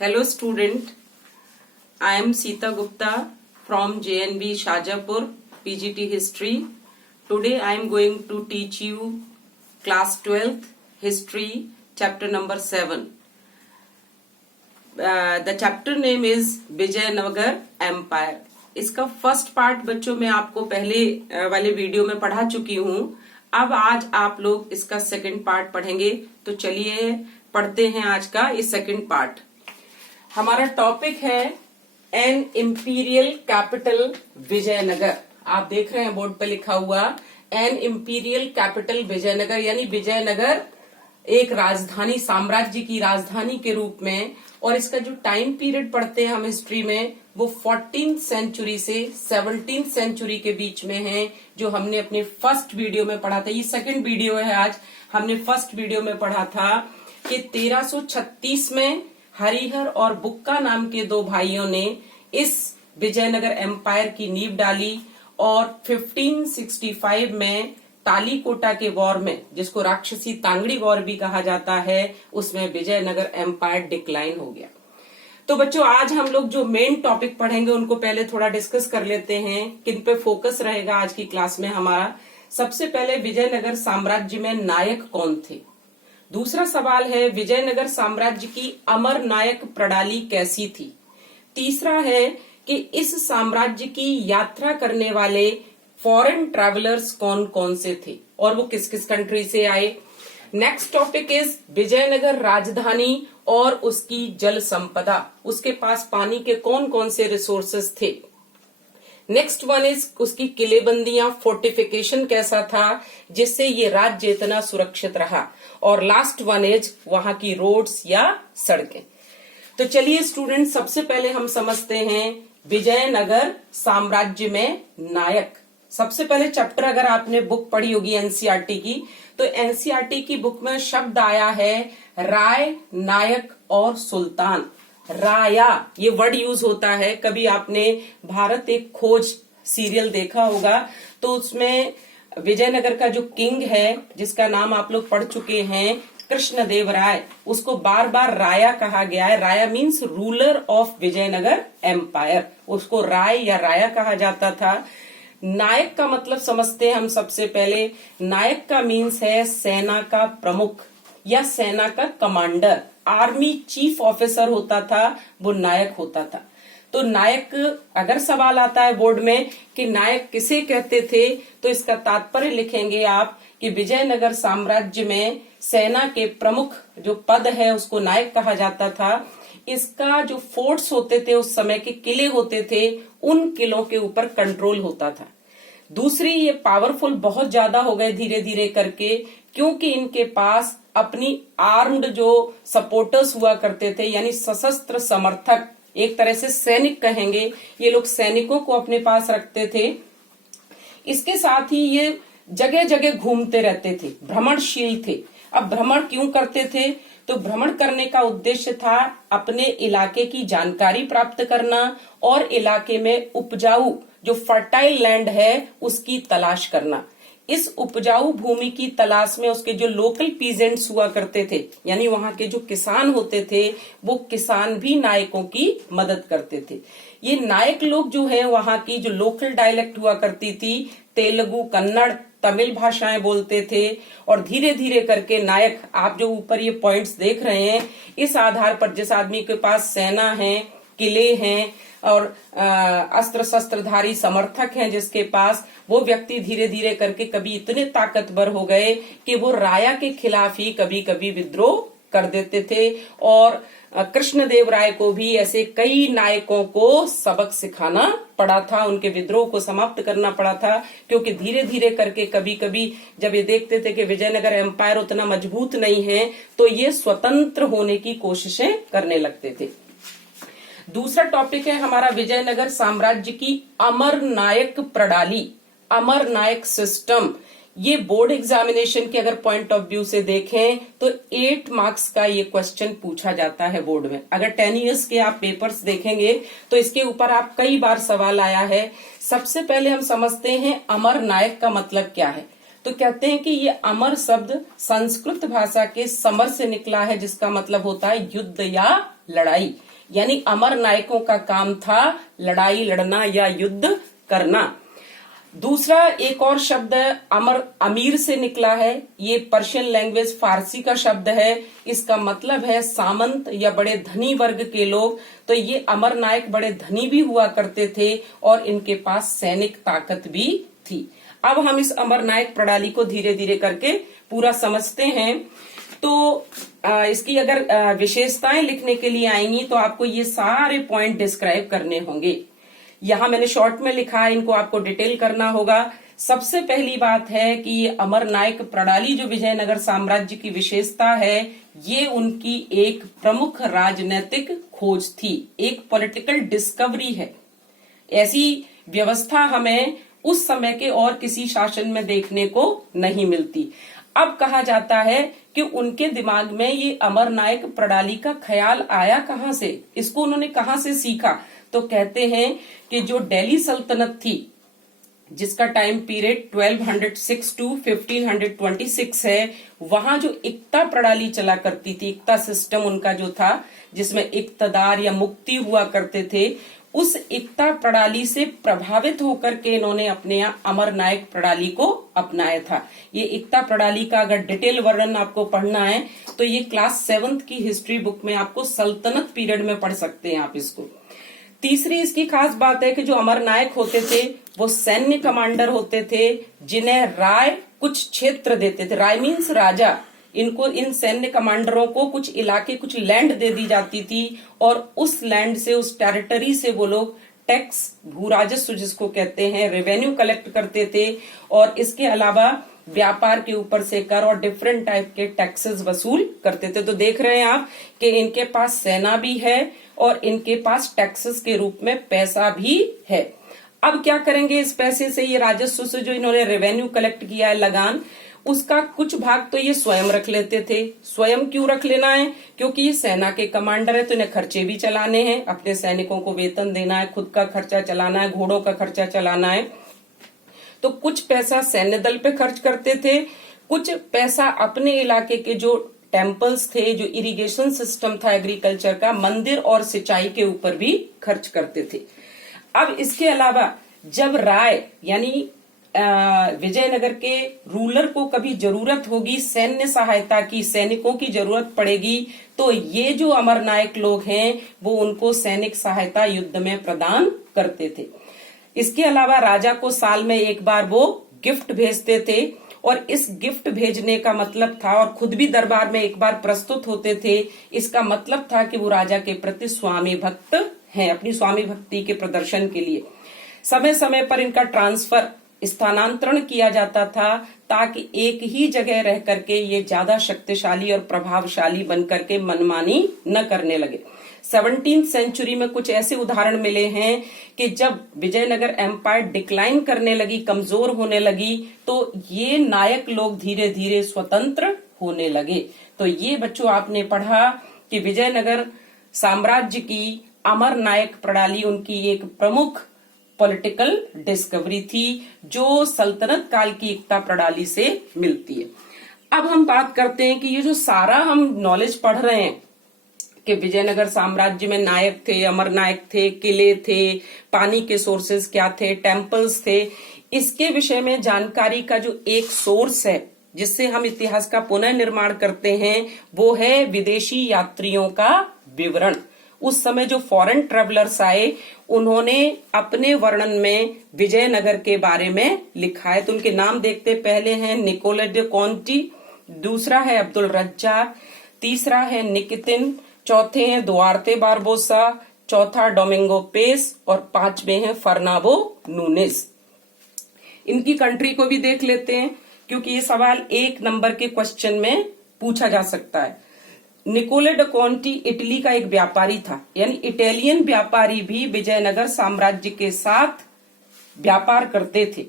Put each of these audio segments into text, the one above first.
Hello student, I am Sita Gupta from JNB Shajapur PGT History. Today I am going to teach you class 12th History chapter number 7. The chapter name is Vijayanagara empire. इसका first part बच्चों मैं आपको पहले वाले video में पढ़ा चुकी हूँ. अब आज आप लोग इसका सेकंड पार्ट पढ़ेंगे. तो चलिए पढ़ते हैं आज का ये सेकंड पार्ट. हमारा टॉपिक है एन इंपीरियल कैपिटल विजयनगर. आप देख रहे हैं बोर्ड पे लिखा हुआ एन इंपीरियल कैपिटल विजयनगर, यानी विजयनगर एक राजधानी, साम्राज्य की राजधानी के रूप में. और इसका जो टाइम पीरियड पढ़ते हैं हम हिस्ट्री में वो 14th सेंचुरी से 17th सेंचुरी के बीच में है, जो हमने अपने फर्स्ट वीडियो में पढ़ा था. ये सेकंड वीडियो है. आज हमने फर्स्ट वीडियो में पढ़ा था कि 1336 में हरिहर और बुक्का नाम के दो भाइयों ने इस विजयनगर एम्पायर की नींव डाली और 1565 में तालीकोटा के वॉर में, जिसको राक्षसी तांगड़ी वॉर भी कहा जाता है, उसमें विजयनगर एम्पायर डिक्लाइन हो गया. तो बच्चों आज हम लोग जो मेन टॉपिक पढ़ेंगे उनको पहले थोड़ा डिस्कस कर लेते हैं. किन पे फोकस रहेगा आज की क्लास में हमारा. सबसे पहले विजयनगर साम्राज्य में नायक कौन थे. दूसरा सवाल है विजयनगर साम्राज्य की अमर नायक प्रणाली कैसी थी. तीसरा है कि इस साम्राज्य की यात्रा करने वाले फॉरेन ट्रैवलर्स कौन कौन से थे और वो किस किस कंट्री से आए. नेक्स्ट टॉपिक इज विजयनगर राजधानी और उसकी जल संपदा. उसके पास पानी के कौन कौन से रिसोर्सेस थे. नेक्स्ट वन इज उसकी किलेबंदियां, फोर्टिफिकेशन कैसा था जिससे ये राज्य इतना सुरक्षित रहा. और लास्ट वन इज वहां की रोड्स या सड़कें. तो चलिए स्टूडेंट सबसे पहले हम समझते हैं विजयनगर साम्राज्य में नायक. सबसे पहले चैप्टर अगर आपने बुक पढ़ी होगी एनसीईआरटी की, तो एनसीईआरटी की बुक में शब्द आया है राय, नायक और सुल्तान. राया ये वर्ड यूज होता है. कभी आपने भारत एक खोज सीरियल देखा होगा तो उसमें विजयनगर का जो किंग है, जिसका नाम आप लोग पढ़ चुके हैं, कृष्णदेव राय, उसको बार बार राया कहा गया है. Raya means ruler of Vijayanagara empire. उसको राय या राया कहा जाता था. नायक का मतलब समझते हैं हम सबसे पहले. नायक का मीन्स है सेना का प्रमुख या सेना का कमांडर. आर्मी चीफ ऑफिसर होता था, वो नायक होता था. तो नायक अगर सवाल आता है बोर्ड में कि नायक किसे कहते थे, तो इसका तात्पर्य लिखेंगे आप कि विजयनगर साम्राज्य में सेना के प्रमुख जो पद है उसको नायक कहा जाता था. इसका जो फोर्ट्स होते थे, उस समय के किले होते थे, उन किलों के ऊपर कंट्रोल होता था. दूसरी, ये पावरफुल बहुत ज्यादा हो गए धीरे धीरे करके, क्योंकि इनके पास अपनी आर्म्ड जो सपोर्टर्स हुआ करते थे, यानी सशस्त्र समर्थक, एक तरह से सैनिक कहेंगे. ये लोग सैनिकों को अपने पास रखते थे. इसके साथ ही ये जगह जगह घूमते रहते थे, भ्रमणशील थे. अब भ्रमण क्यों करते थे, तो भ्रमण करने का उद्देश्य था अपने इलाके की जानकारी प्राप्त करना और इलाके में उपजाऊ जो फर्टाइल लैंड है उसकी तलाश करना. इस उपजाऊ भूमि की तलाश में उसके जो लोकल पीजेंट्स हुआ करते थे, यानी वहां के जो किसान होते थे, वो किसान भी नायकों की मदद करते थे. ये नायक लोग जो है वहां की जो लोकल डायलेक्ट हुआ करती थी, तेलुगु, कन्नड़, तमिल भाषाएं बोलते थे. और धीरे धीरे करके नायक, आप जो ऊपर ये पॉइंट्स देख रहे हैं, इस आधार पर जिस आदमी के पास सेना है, किले हैं और अस्त्र शस्त्रधारी समर्थक हैं जिसके पास, वो व्यक्ति धीरे धीरे करके कभी इतने ताकतवर हो गए कि वो राया के खिलाफ ही कभी कभी विद्रोह कर देते थे. और कृष्णदेव राय को भी ऐसे कई नायकों को सबक सिखाना पड़ा था, उनके विद्रोह को समाप्त करना पड़ा था, क्योंकि धीरे धीरे करके कभी कभी जब ये देखते थे कि विजयनगर एम्पायर उतना मजबूत नहीं है, तो ये स्वतंत्र होने की कोशिशें करने लगते थे. दूसरा टॉपिक है हमारा विजयनगर साम्राज्य की अमर नायक प्रणाली, अमर नायक सिस्टम. ये बोर्ड एग्जामिनेशन के अगर पॉइंट ऑफ व्यू से देखें तो 8 मार्क्स का ये क्वेश्चन पूछा जाता है बोर्ड में. अगर 10 इयर्स के आप पेपर्स देखेंगे तो इसके ऊपर आप कई बार सवाल आया है. सबसे पहले हम समझते हैं अमर नायक का मतलब क्या है. तो कहते हैं कि ये अमर शब्द संस्कृत भाषा के समर से निकला है, जिसका मतलब होता है युद्ध या लड़ाई. यानी अमर नायकों का काम था लड़ाई लड़ना या युद्ध करना। दूसरा एक और शब्द अमीर से निकला है। ये पर्शियन लैंग्वेज फारसी का शब्द है। इसका मतलब है सामंत या बड़े धनी वर्ग के लोग। तो ये अमर नायक बड़े धनी भी हुआ करते थे और इनके पास सैनिक ताकत भी थी। अब हम इस अमर नायक प्रणाली को धीरे धीरे करके पूरा समझते हैं। तो इसकी अगर विशेषताएं लिखने के लिए आएंगी तो आपको ये सारे पॉइंट डिस्क्राइब करने होंगे। यहां मैंने शॉर्ट में लिखा है, इनको आपको डिटेल करना होगा। सबसे पहली बात है कि ये अमर नायक प्रणाली जो विजयनगर साम्राज्य की विशेषता है, ये उनकी एक प्रमुख राजनीतिक खोज थी, एक पॉलिटिकल डिस्कवरी है। ऐसी व्यवस्था हमें उस समय के और किसी शासन में देखने को नहीं मिलती। अब कहा जाता है कि उनके दिमाग में ये अमर नायक प्रणाली का ख्याल आया कहां से, इसको उन्होंने कहां से सीखा। तो कहते हैं कि जो दिल्ली सल्तनत थी, जिसका टाइम पीरियड 1206 टू 1526 है, वहां जो इक्ता प्रणाली चला करती थी, इक्ता सिस्टम उनका जो था, जिसमें इक्तदार या मुक्ति हुआ करते थे, उस इक्ता प्रणाली से प्रभावित होकर के इन्होंने अपने यहाँ अमर नायक प्रणाली को अपनाया था। ये इक्ता प्रणाली का अगर डिटेल वर्णन आपको पढ़ना है तो ये क्लास 7th की हिस्ट्री बुक में आपको सल्तनत पीरियड में पढ़ सकते हैं आप इसको। तीसरी इसकी खास बात है कि जो अमर नायक होते थे वो सैन्य कमांडर होते थे, जिन्हें राय कुछ क्षेत्र देते थे। राय मीन्स राजा। इनको, इन सैन्य कमांडरों को कुछ इलाके, कुछ लैंड दे दी जाती थी और उस लैंड से, उस टेरिटरी से वो लोग टैक्स, भू राजस्व जिसको कहते हैं, रेवेन्यू कलेक्ट करते थे। और इसके अलावा व्यापार के ऊपर से कर और डिफरेंट टाइप के टैक्सेस वसूल करते थे। तो देख रहे हैं आप कि इनके पास सेना भी है और इनके पास टैक्सेस के रूप में पैसा भी है। अब क्या करेंगे इस पैसे से, ये राजस्व से जो इन्होंने रेवेन्यू कलेक्ट किया है, लगान, उसका कुछ भाग तो ये स्वयं रख लेते थे। स्वयं क्यों रख लेना है? क्योंकि ये सेना के कमांडर है तो इन्हें खर्चे भी चलाने हैं, अपने सैनिकों को वेतन देना है, खुद का खर्चा चलाना है, घोड़ों का खर्चा चलाना है। तो कुछ पैसा सैन्य दल पे खर्च करते थे, कुछ पैसा अपने इलाके के जो टेम्पल्स थे, जो इरिगेशन सिस्टम था एग्रीकल्चर का, मंदिर और सिंचाई के ऊपर भी खर्च करते थे। अब इसके अलावा जब राय यानी विजयनगर के रूलर को कभी जरूरत होगी सैन्य सहायता की, सैनिकों की जरूरत पड़ेगी, तो ये जो अमर नायक लोग हैं वो उनको सैनिक सहायता युद्ध में प्रदान करते थे। इसके अलावा राजा को साल में एक बार वो गिफ्ट भेजते थे और इस गिफ्ट भेजने का मतलब था, और खुद भी दरबार में एक बार प्रस्तुत होते थे, इसका मतलब था कि वो राजा के प्रति स्वामी भक्त हैं, अपनी स्वामी भक्ति के प्रदर्शन के लिए। समय समय पर इनका ट्रांसफर, स्थानांतरण किया जाता था ताकि एक ही जगह रह करके ये ज्यादा शक्तिशाली और प्रभावशाली बनकर के मनमानी न करने लगे। 17वीं सेंचुरी में कुछ ऐसे उदाहरण मिले हैं कि जब विजयनगर एम्पायर डिक्लाइन करने लगी, कमजोर होने लगी, तो ये नायक लोग धीरे धीरे स्वतंत्र होने लगे। तो ये बच्चों आपने पढ़ा कि विजयनगर साम्राज्य की अमर नायक प्रणाली उनकी एक प्रमुख पॉलिटिकल डिस्कवरी थी जो सल्तनत काल की एकता प्रणाली से मिलती है। अब हम बात करते हैं कि ये जो सारा हम नॉलेज पढ़ रहे हैं कि विजयनगर साम्राज्य में नायक थे, अमर नायक थे, किले थे, पानी के सोर्सेस क्या थे, टेम्पल्स थे, इसके विषय में जानकारी का जो एक सोर्स है जिससे हम इतिहास का पुनर्निर्माण करते हैं वो है विदेशी यात्रियों का विवरण। उस समय जो फॉरेन ट्रेवलर्स आए उन्होंने अपने वर्णन में विजयनगर के बारे में लिखा है। तो उनके नाम देखते, पहले हैं निकोले डे कॉन्टी, दूसरा है अब्दुल रज्जाक, तीसरा है निकितिन, चौथे हैं दुआर्ते बारबोसा, चौथा डोमिंगो पेस और पांचवे हैं फर्नांडो नूनेज। इनकी कंट्री को भी देख लेते हैं क्योंकि ये सवाल 1 नंबर के क्वेश्चन में पूछा जा सकता है। निकोले डे कॉन्टी इटली का एक व्यापारी था, यानी इटालियन व्यापारी भी विजयनगर साम्राज्य के साथ व्यापार करते थे।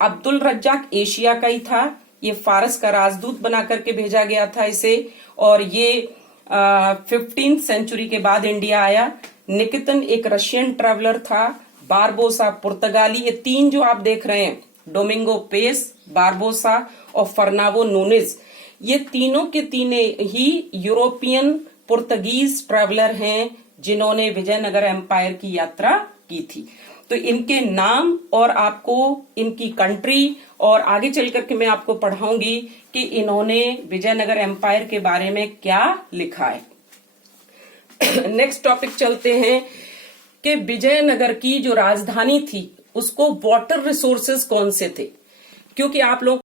अब्दुल रज्जाक एशिया का ही था, ये फारस का राजदूत बना करके भेजा गया था इसे, और ये 15th सेंचुरी के बाद इंडिया आया। निकितन एक रशियन ट्रैवलर था, बारबोसा पुर्तगाली, ये 3 जो आप देख रहे हैं, डोमिंगो पेस, बारबोसा और फर्नांडो नूनेज, ये तीनों के तीनों ही यूरोपियन पुर्तगीज ट्रैवलर हैं जिन्होंने विजयनगर एम्पायर की यात्रा की थी। तो इनके नाम और आपको इनकी कंट्री और आगे चल करके मैं आपको पढ़ाऊंगी कि इन्होंने विजयनगर एम्पायर के बारे में क्या लिखा है। नेक्स्ट टॉपिक चलते हैं कि विजयनगर की जो राजधानी थी उसको वाटर रिसोर्सेज कौन से थे, क्योंकि आप लोग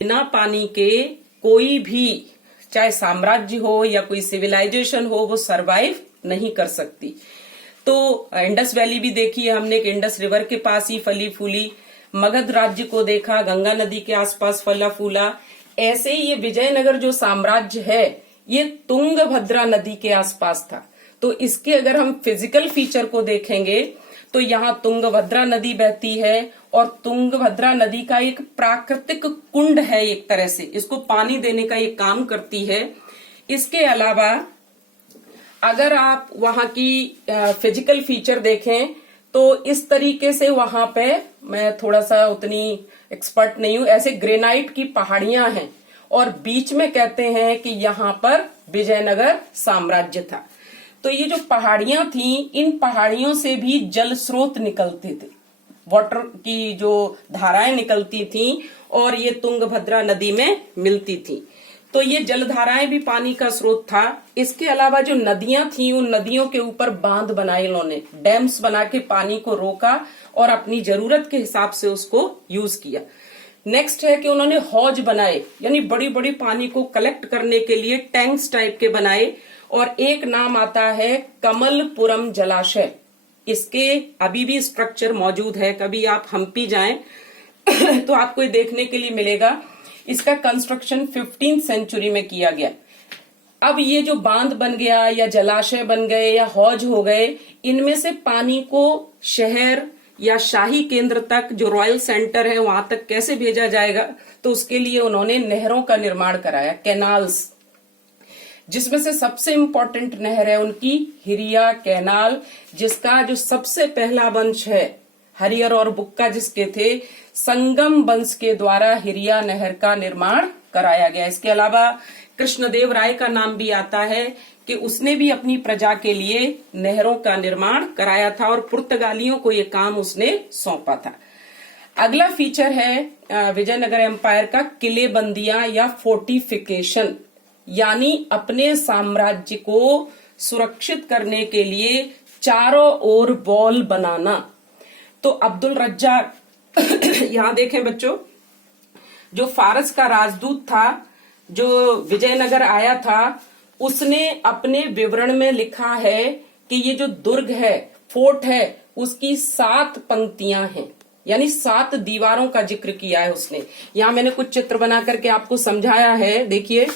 बिना पानी के कोई भी चाहे साम्राज्य हो या कोई सिविलाइजेशन हो वो सरवाइव नहीं कर सकती। तो इंडस वैली भी देखी है हमने कि इंडस रिवर के पास ही फली फूली, मगध राज्य को देखा गंगा नदी के आसपास फला फूला। ऐसे ही ये विजयनगर जो साम्राज्य है ये तुंगभद्रा नदी के आसपास था। तो इसके अगर हम फिजिकल फीचर को देखेंगे तो यहाँ तुंगभद्रा नदी बहती है और तुंगभद्रा नदी का एक प्राकृतिक कुंड है, एक तरह से इसको पानी देने का ये काम करती है। इसके अलावा अगर आप वहां की फिजिकल फीचर देखें तो इस तरीके से वहां पे, मैं थोड़ा सा उतनी एक्सपर्ट नहीं हूं, ऐसे ग्रेनाइट की पहाड़ियां हैं और बीच में कहते हैं कि यहाँ पर विजयनगर साम्राज्य था। तो ये जो पहाड़ियां थी इन पहाड़ियों से भी जल स्रोत निकलते थे, वाटर की जो धाराएं निकलती थी और ये तुंगभद्रा नदी में मिलती थी। तो ये जलधाराएं भी पानी का स्रोत था। इसके अलावा जो नदियां थी उन नदियों के ऊपर बांध बनाए, इन्होंने डैम्स बना के पानी को रोका और अपनी जरूरत के हिसाब से उसको यूज किया। नेक्स्ट है कि उन्होंने हौज बनाए, यानी बड़ी बड़ी पानी को कलेक्ट करने के लिए टैंक्स टाइप के बनाए। और एक नाम आता है कमलपुरम जलाशय, इसके अभी भी स्ट्रक्चर मौजूद है, कभी आप हम्पी जाएं तो आपको ये देखने के लिए मिलेगा। इसका कंस्ट्रक्शन 15th सेंचुरी में किया गया। अब ये जो बांध बन गया या जलाशय बन गए या हौज हो गए, इनमें से पानी को शहर या शाही केंद्र तक जो रॉयल सेंटर है वहां तक कैसे भेजा जाएगा, तो उसके लिए उन्होंने नहरों का निर्माण कराया, कैनाल्स, जिसमें से सबसे इंपॉर्टेंट नहर है उनकी हिरिया कैनाल, जिसका जो सबसे पहला वंश है हरियर और बुक्का जिसके थे, संगम वंश के द्वारा हिरिया नहर का निर्माण कराया गया। इसके अलावा कृष्णदेव राय का नाम भी आता है कि उसने भी अपनी प्रजा के लिए नहरों का निर्माण कराया था और पुर्तगालियों को ये काम उसने सौंपा था। अगला फीचर है विजयनगर एम्पायर का किलेबंदियां या फोर्टिफिकेशन, यानी अपने साम्राज्य को सुरक्षित करने के लिए चारों ओर वॉल बनाना। तो अब्दुल रज्जाक यहां देखें बच्चों, जो फारस का राजदूत था जो विजयनगर आया था, उसने अपने विवरण में लिखा है कि ये जो दुर्ग है, फोर्ट है, उसकी 7 पंक्तियां हैं, यानी 7 दीवारों का जिक्र किया है उसने। यहां मैंने कुछ चित्र बना करके आपको समझाया है, देखिए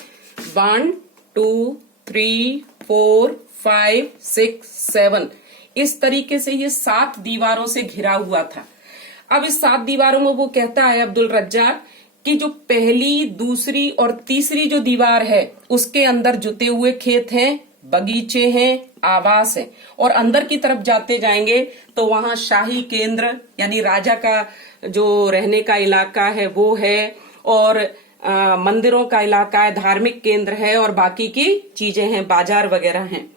1 2 3 4 5 6 7, इस तरीके से ये 7 दीवारों से घिरा हुआ था। अब इस 7 दीवारों में वो कहता है अब्दुल रज्जाक कि जो पहली, दूसरी और तीसरी जो दीवार है उसके अंदर जुते हुए खेत हैं, बगीचे हैं, आवास है, और अंदर की तरफ जाते जाएंगे तो वहां शाही केंद्र यानी राजा का जो रहने का इलाका है वो है, और मंदिरों का इलाका है, धार्मिक केंद्र है, और बाकी की चीजें हैं, बाजार वगैरह हैं।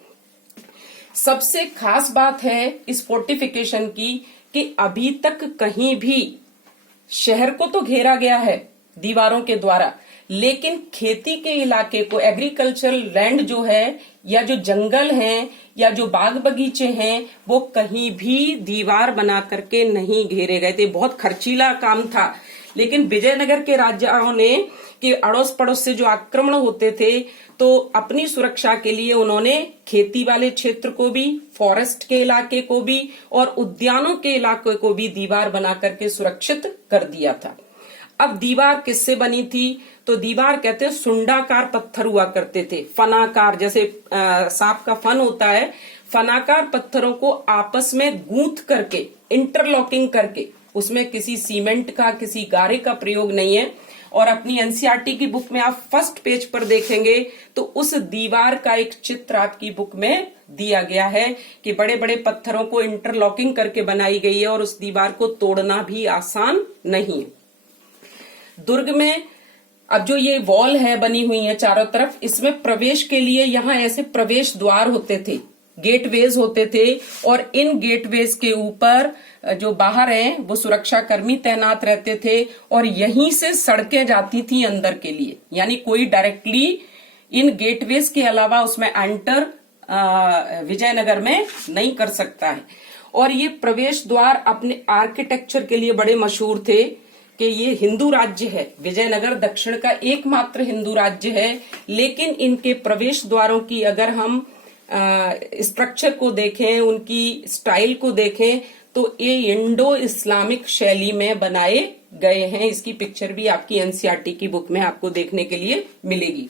सबसे खास बात है इस फोर्टिफिकेशन की कि अभी तक कहीं भी शहर को तो घेरा गया है दीवारों के द्वारा, लेकिन खेती के इलाके को, एग्रीकल्चरल लैंड जो है या जो जंगल हैं या जो बाग बगीचे हैं, वो कहीं भी दीवार बना करके नहीं घेरे गए थे। बहुत खर्चीला काम था, लेकिन विजयनगर के राजाओं ने कि अड़ोस पड़ोस से जो आक्रमण होते थे तो अपनी सुरक्षा के लिए उन्होंने खेती वाले क्षेत्र को भी, फॉरेस्ट के इलाके को भी और उद्यानों के इलाके को भी दीवार बना करके सुरक्षित कर दिया था। अब दीवार किससे बनी थी? तो दीवार कहते हैं सुंडाकार पत्थर हुआ करते थे, फनाकार, जैसे सांप का फन होता है, फनाकार पत्थरों को आपस में गूंथ करके, इंटरलॉकिंग करके, उसमें किसी सीमेंट का, किसी गारे का प्रयोग नहीं है। और अपनी एनसीईआरटी की बुक में आप फर्स्ट पेज पर देखेंगे तो उस दीवार का एक चित्र आपकी बुक में दिया गया है कि बड़े बड़े पत्थरों को इंटरलॉकिंग करके बनाई गई है और उस दीवार को तोड़ना भी आसान नहीं है। दुर्ग में अब जो ये वॉल है बनी हुई है चारों तरफ, इसमें प्रवेश के लिए यहाँ ऐसे प्रवेश द्वार होते थे गेटवेज होते थे और इन गेटवेज के ऊपर जो बाहर हैं वो सुरक्षा कर्मी तैनात रहते थे और यहीं से सड़कें जाती थी अंदर के लिए, यानी कोई डायरेक्टली इन गेटवेज के अलावा उसमें एंटर विजयनगर में नहीं कर सकता है। और ये प्रवेश द्वार अपने आर्किटेक्चर के लिए बड़े मशहूर थे कि ये हिंदू राज्य है, विजयनगर दक्षिण का एकमात्र हिंदू राज्य है, लेकिन इनके प्रवेश द्वारों की अगर हम स्ट्रक्चर को देखें, उनकी स्टाइल को देखें तो ये इंडो इस्लामिक शैली में बनाए गए हैं। इसकी पिक्चर भी आपकी एनसीईआरटी की बुक में आपको देखने के लिए मिलेगी।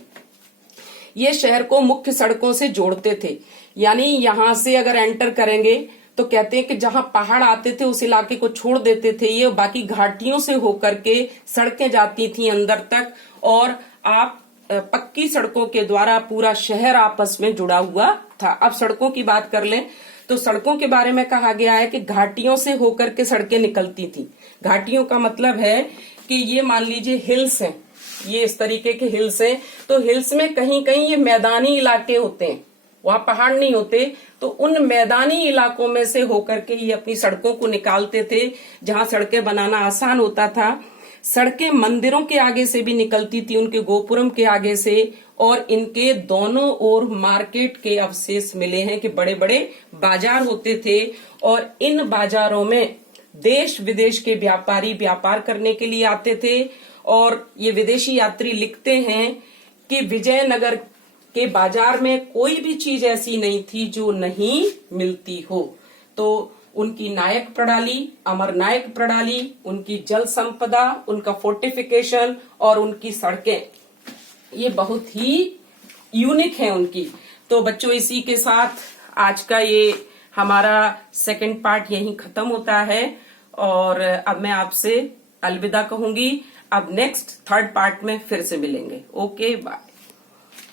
ये शहर को मुख्य सड़कों से जोड़ते थे, यानी यहां से अगर एंटर करेंगे तो कहते हैं कि जहां पहाड़ आते थे उस इलाके को छोड़ देते थे ये, बाकी घाटियों से होकर के सड़कें जाती थी अंदर तक और आप पक्की सड़कों के द्वारा पूरा शहर आपस में जुड़ा हुआ था। अब सड़कों की बात कर लें तो सड़कों के बारे में कहा गया है कि घाटियों से होकर के सड़कें निकलती थी। घाटियों का मतलब है कि ये मान लीजिए हिल्स हैं, ये इस तरीके के हिल्स हैं, तो हिल्स में कहीं कहीं ये मैदानी इलाके होते हैं, वहां पहाड़ नहीं होते, तो उन मैदानी इलाकों में से होकर के ये अपनी सड़कों को निकालते थे जहां सड़कें बनाना आसान होता था। सड़कें मंदिरों के आगे से भी निकलती थी, उनके गोपुरम के आगे से, और इनके दोनों ओर मार्केट के अवशेष मिले हैं कि बड़े बड़े बाजार होते थे और इन बाजारों में देश विदेश के व्यापारी व्यापार करने के लिए आते थे। और ये विदेशी यात्री लिखते हैं कि विजयनगर के बाजार में कोई भी चीज ऐसी नहीं थी जो नहीं मिलती हो। तो उनकी नायक प्रणाली, अमर नायक प्रणाली, उनकी जल संपदा, उनका फोर्टिफिकेशन और उनकी सड़कें, ये बहुत ही यूनिक है उनकी। तो बच्चों इसी के साथ आज का ये हमारा सेकंड पार्ट यहीं खत्म होता है और अब मैं आपसे अलविदा कहूंगी। अब नेक्स्ट थर्ड पार्ट में फिर से मिलेंगे। Okay bye.